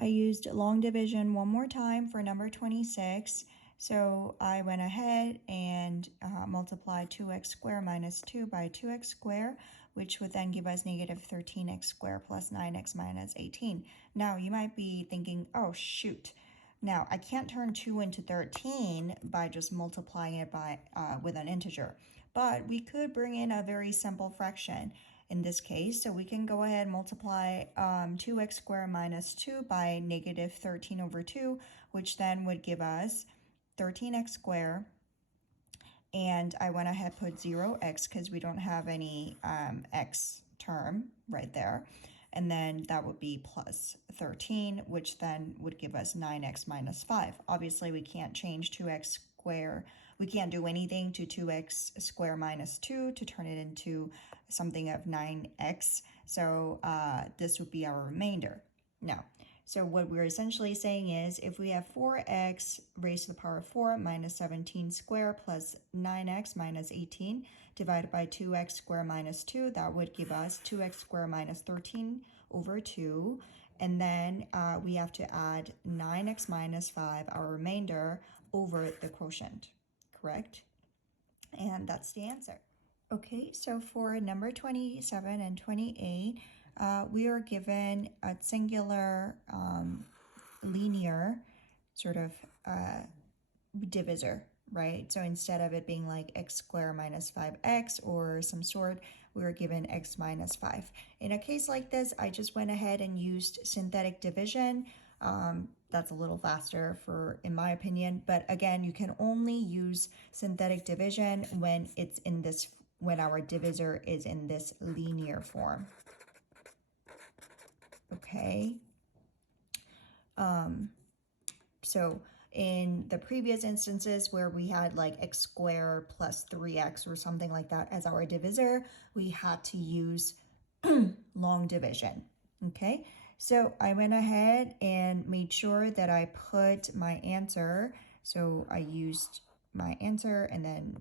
I used long division one more time for number 26. So I went ahead and multiplied 2x squared minus 2 by 2x squared, which would then give us negative 13x squared plus 9x minus 18. Now you might be thinking, oh shoot, now I can't turn 2 into 13 by just multiplying it by with an integer, but we could bring in a very simple fraction in this case. So we can go ahead and multiply 2x squared minus 2 by negative 13 over 2, which then would give us 13x squared. And I went ahead and put 0x because we don't have any x term right there. And then that would be plus 13, which then would give us 9x minus 5. Obviously, we can't change 2x squared. We can't do anything to 2x squared minus 2 to turn it into something of 9x. So this would be our remainder. Now, so what we're essentially saying is if we have 4x raised to the power of 4 minus 17 squared plus 9x minus 18 divided by 2x squared minus 2, that would give us 2x squared minus 13 over 2. And then we have to add 9x minus 5, our remainder, over the quotient, correct? And that's the answer. Okay, so for number 27 and 28, we are given a singular linear sort of divisor, right? So instead of it being like x squared minus 5x or some sort, we were given x minus 5. In a case like this, I just went ahead and used synthetic division. That's a little faster in my opinion, but again, you can only use synthetic division when it's in this, when our divisor is in this linear form. Okay. So in the previous instances where we had like x squared plus 3x or something like that as our divisor, we had to use long division. Okay, so I went ahead and made sure that I put my answer. So I used my answer and then,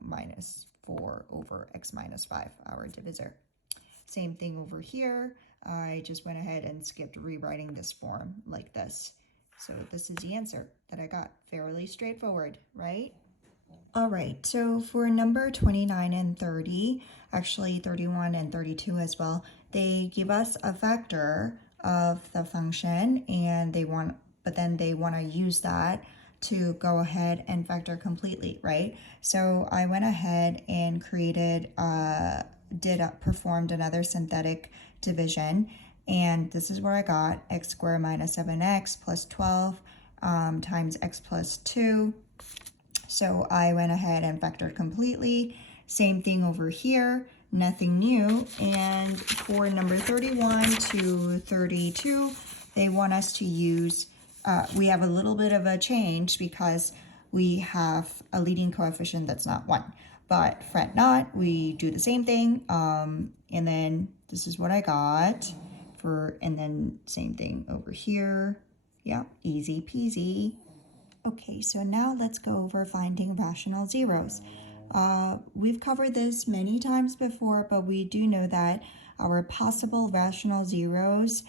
minus 4 over x minus 5, our divisor. Same thing over here. I just went ahead and skipped rewriting this form like this. So this is the answer that I got. Fairly straightforward, right? All right, so for number 29 and 30, actually 31 and 32 as well, they give us a factor of the function and but then they want to use that to go ahead and factor completely, right? So I went ahead and performed another synthetic division, and this is where I got x squared minus 7x plus 12 times x plus 2. So I went ahead and factored completely. Same thing over here, nothing new. And for number 31 to 32, they want us to use, we have a little bit of a change because we have a leading coefficient that's not 1. But fret not, we do the same thing. And then this is what I got and then same thing over here. Yeah, easy peasy. Okay, so now let's go over finding rational zeros. We've covered this many times before, but we do know that our possible rational zeros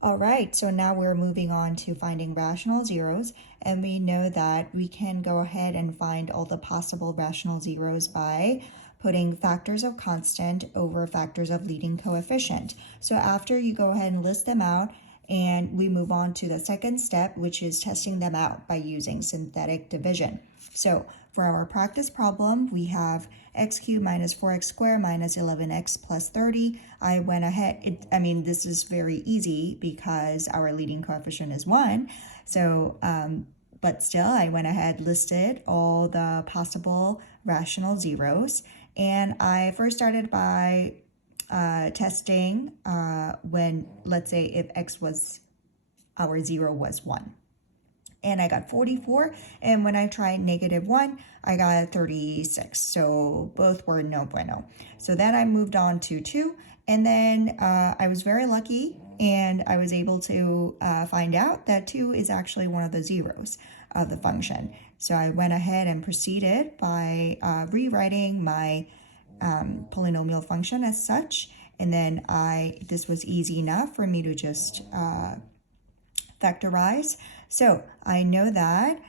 all right, so now we're moving on to finding rational zeros, and we know that we can go ahead and find all the possible rational zeros by putting factors of constant over factors of leading coefficient. So after you go ahead and list them out, and we move on to the second step, which is testing them out by using synthetic division. So for our practice problem, we have x cubed minus 4x squared minus 11x plus 30. I went ahead, this is very easy because our leading coefficient is 1. So, but still, I went ahead, listed all the possible rational zeros. And I first started by testing when, let's say, if our 0 was 1. And I got 44, and when I tried -1, I got 36. So both were no bueno. So then I moved on to 2, and then I was very lucky, and I was able to find out that 2 is actually one of the zeros of the function. So I went ahead and proceeded by rewriting my polynomial function as such, and then this was easy enough for me to just factorize. So I know that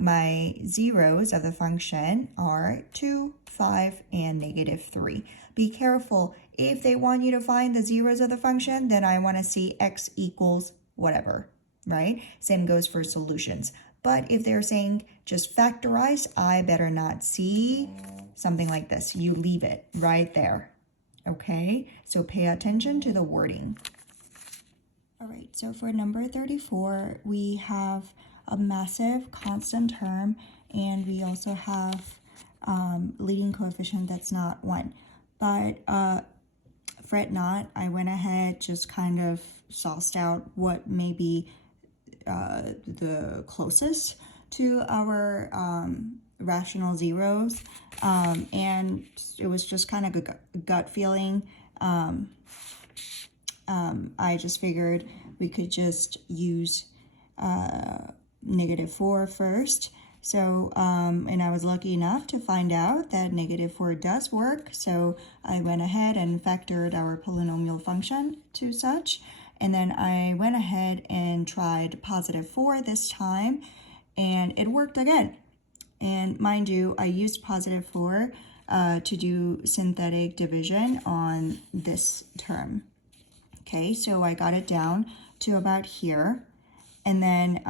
my zeros of the function are 2, 5, and -3. Be careful. If they want you to find the zeros of the function, then I want to see x equals whatever, right? Same goes for solutions. But if they're saying just factorize, I better not see something like this. You leave it right there, okay? So pay attention to the wording. All right, so for number 34, we have a massive constant term, and we also have leading coefficient that's not 1. But fret not, I went ahead, just kind of sauced out what may be the closest to our rational zeros, and it was just kind of a gut feeling. I just figured we could just use -4 first. So, and I was lucky enough to find out that -4 does work. So I went ahead and factored our polynomial function to such. And then I went ahead and tried +4 this time, and it worked again. And mind you, I used +4 to do synthetic division on this term. Okay, so I got it down to about here. And then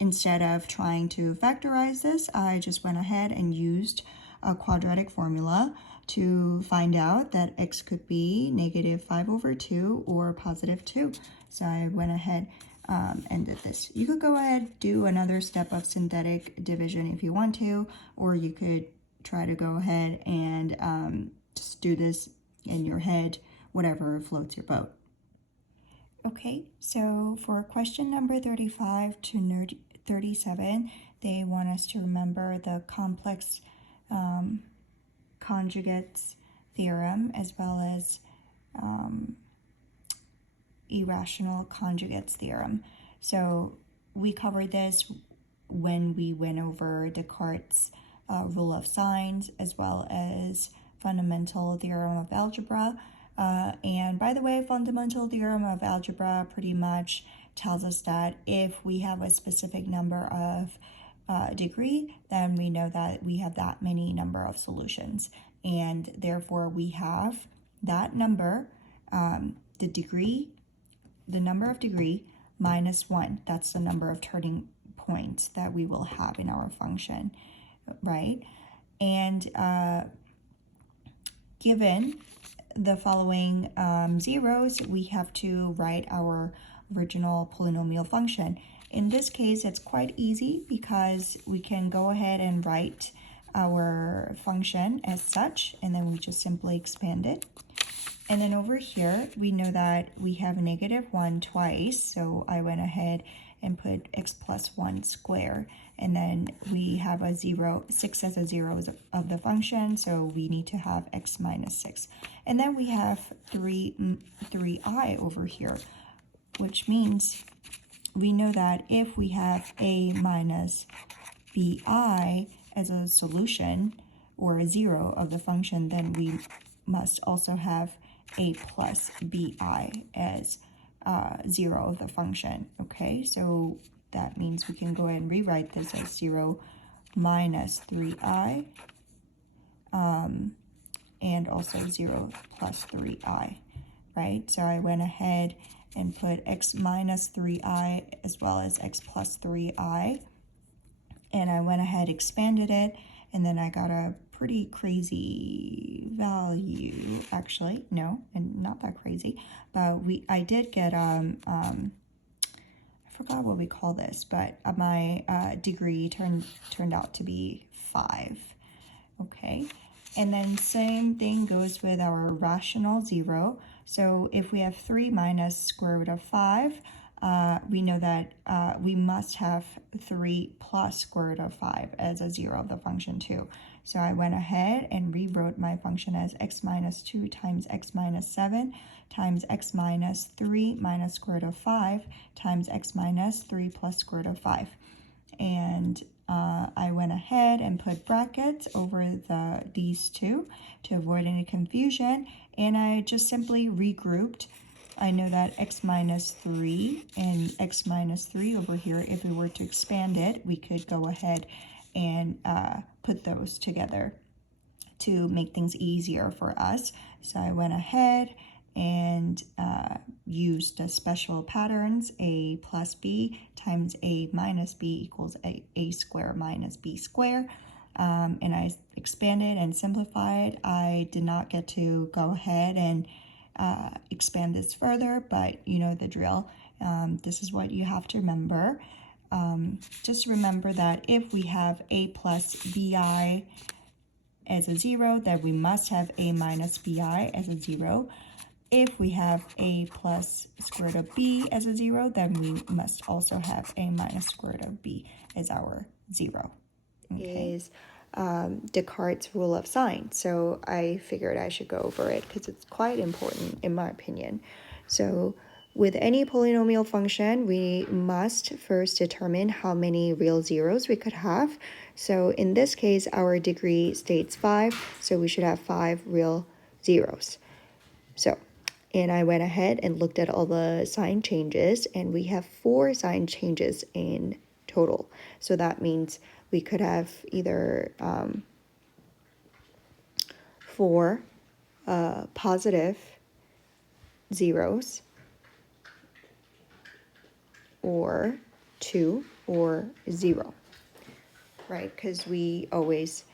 instead of trying to factorize this, I just went ahead and used a quadratic formula to find out that x could be -5/2 or +2. So I went ahead and did this. You could go ahead, do another step of synthetic division if you want to, or you could try to go ahead and just do this in your head, whatever floats your boat. Okay, so for question number 35 to 37, they want us to remember the complex conjugates theorem as well as irrational conjugates theorem. So we covered this when we went over Descartes' rule of signs as well as fundamental theorem of algebra. And by the way, fundamental theorem of algebra pretty much tells us that if we have a specific number of degree, then we know that we have that many number of solutions. And therefore, we have that number, the number of degree minus 1. That's the number of turning points that we will have in our function, right? And given the following zeros, we have to write our original polynomial function. In this case, it's quite easy because we can go ahead and write our function as such, and then we just simply expand it. And then over here, we know that we have -1 twice, so I went ahead and put x plus 1 square, and then we have a 6 as a 0 of the function, so we need to have x minus 6. And then we have 3i over here, which means we know that if we have a minus bi as a solution or a 0 of the function, then we must also have a plus bi as 0 of the function. Okay, so that means we can go ahead and rewrite this as 0 minus 3i and also 0 plus 3i, right? So I went ahead and put x minus 3i as well as x plus 3i, and I went ahead, expanded it, and then I got a pretty crazy value. Actually, no, and not that crazy, but I did get I forgot what we call this, but my degree turned out to be 5. Okay, and then same thing goes with our rational 0. So if we have 3 minus square root of 5, we know that we must have 3 plus square root of 5 as a 0 of the function too. So I went ahead and rewrote my function as x minus 2 times x minus 7 times x minus 3 minus square root of 5 times x minus 3 plus square root of 5. And I went ahead and put brackets over these two to avoid any confusion, and I just simply regrouped. I know that x minus 3 and x minus 3 over here, if we were to expand it, we could go ahead and put those together to make things easier for us. So I went ahead and used the special patterns. A plus b times a minus b equals a squared minus b squared. And I expanded and simplified. I did not get to go ahead and expand this further, but you know the drill. This is what you have to remember. Just remember that if we have a plus bi as a 0, then we must have a minus bi as a 0. If we have a plus square root of b as a 0, then we must also have a minus square root of b as our 0. Okay. Is Descartes' rule of signs. So I figured I should go over it because it's quite important in my opinion. So with any polynomial function, we must first determine how many real zeros we could have. So in this case, our degree states 5, so we should have 5 real zeros. So, and I went ahead and looked at all the sign changes, and we have 4 sign changes in total. So that means we could have either 4 positive zeros, or 2 or 0, right? Because we always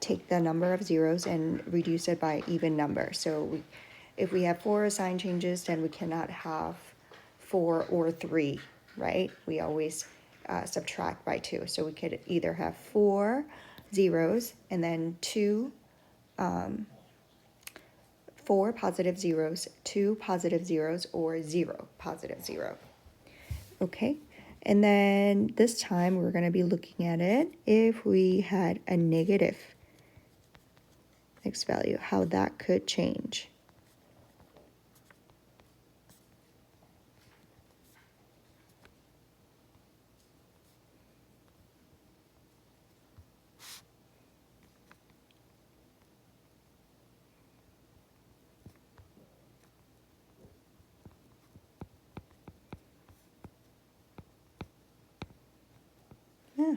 take the number of zeros and reduce it by even number. So if we have 4 sign changes, then we cannot have 4 or 3, right? We always subtract by 2. So we could either have 4 zeros and then 4 positive zeros, 2 positive zeros, or 0 positive 0. Okay, and then this time we're going to be looking at it if we had a negative x value, how that could change. Yeah.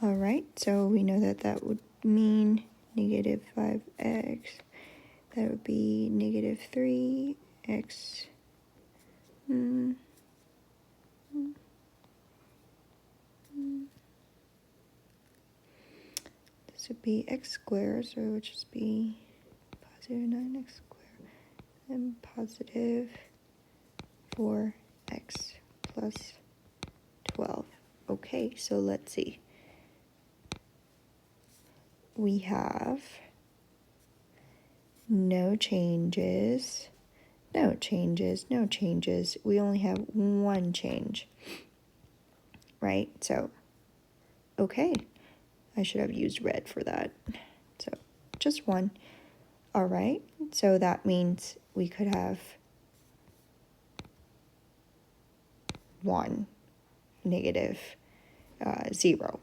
All right, so we know that that would mean negative 5x. That would be negative 3x. This would be x squared, so it would just be positive 9x squared and positive 4x plus 12. Okay, so let's see. We have no changes, no changes, no changes. We only have one change, right? So, okay, I should have used red for that. So, just one. All right, so that means we could have 1, negative 0.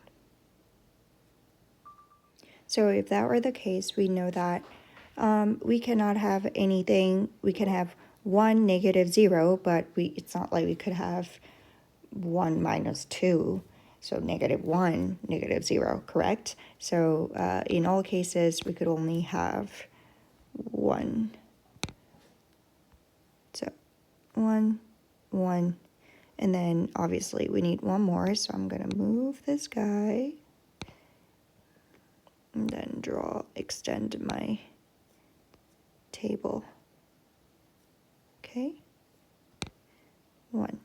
So if that were the case, we know that we cannot have anything. We can have 1, negative 0, but it's not like we could have 1 minus 2. So negative 1, negative 0, correct? So in all cases, we could only have 1. So 1, 1, and then obviously we need one more, so I'm going to move this guy and then extend my table. Okay, 1.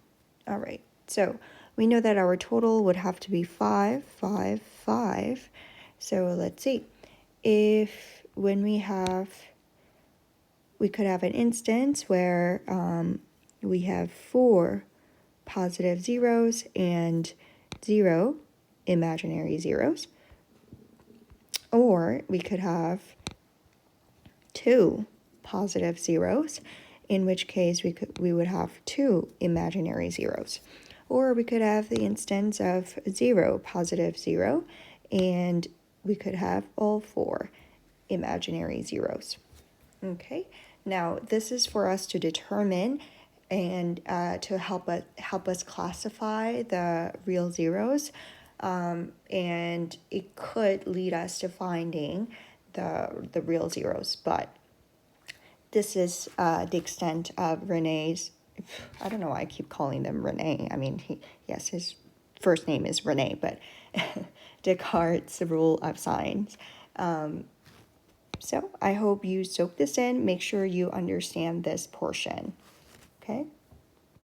All right, so we know that our total would have to be 5, 5, 5. So let's see. If when we could have an instance where we have 4 positive zeros and 0 imaginary zeros. Or we could have 2 positive zeros, in which case we would have 2 imaginary zeros. Or we could have the instance of 0, positive 0, and we could have all 4 imaginary zeros. Okay, now this is for us to determine and to help us classify the real zeros, and it could lead us to finding the real zeros, but this is the extent of Renee's. I don't know why I keep calling them Rene. I mean, yes, his first name is Rene, but Descartes' rule of signs. So I hope you soak this in. Make sure you understand this portion. Okay?